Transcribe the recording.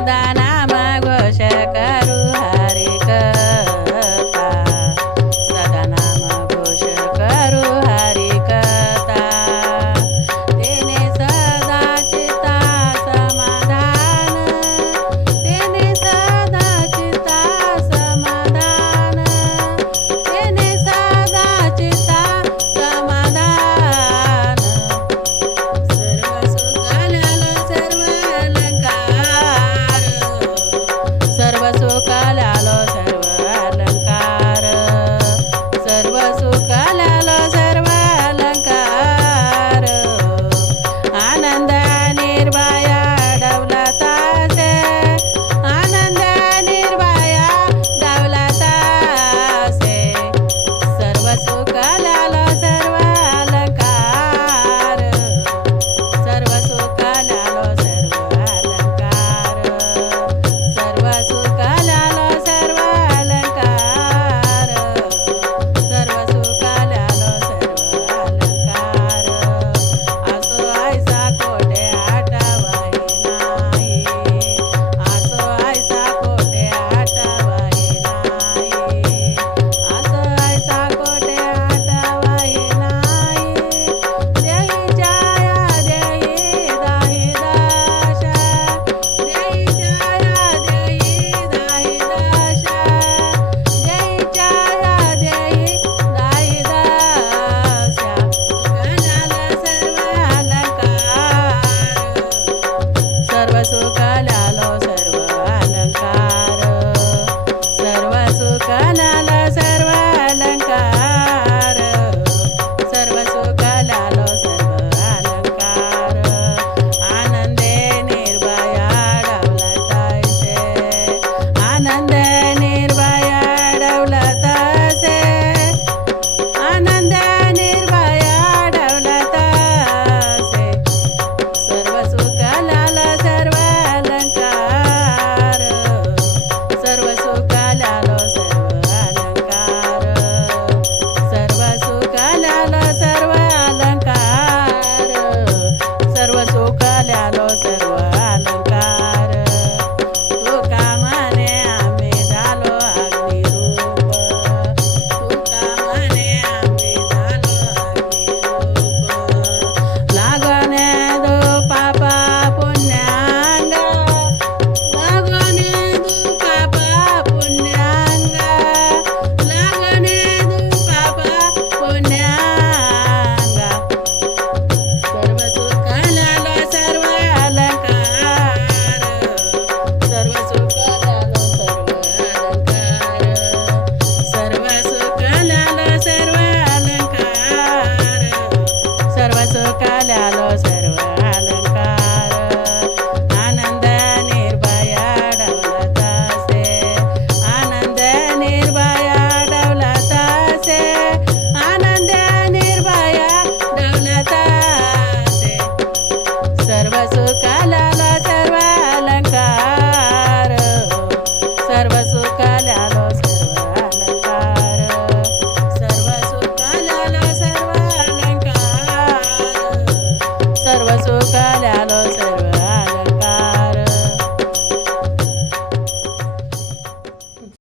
सदा नाम घोष करू हरि कथा सदा नाम घोष करू हरि कथा तेने सदा चित्ता समाधान तेने सदा चित्ता समाधान तेने सदा चित्ता समाधान सर्व सुखालालो सर्व अलंकार सर्व सुखालालो सर्व अलंकार आनंद निर्भया दौलतासे आनंद निर्भया दौलतासे सर्व सुखालालो सर्व अलंकार सर्व सुखालालो सर्व अलंकार सर्व सुखालालो सर्व अलंकार सर्व सुखालालो सर्व अलंकार असो ऐसा कोठे आठवाई नाही असो ऐसा कोठे आठवाई नाही असो ऐसा कोठे आठवाई नाही देई छाया देई दाही दाशा देई छाया देई दाही दाशा देई छाया देई दाही दाशा सुखालालो सर्व अलंकार सर्व सुखालालो सर्व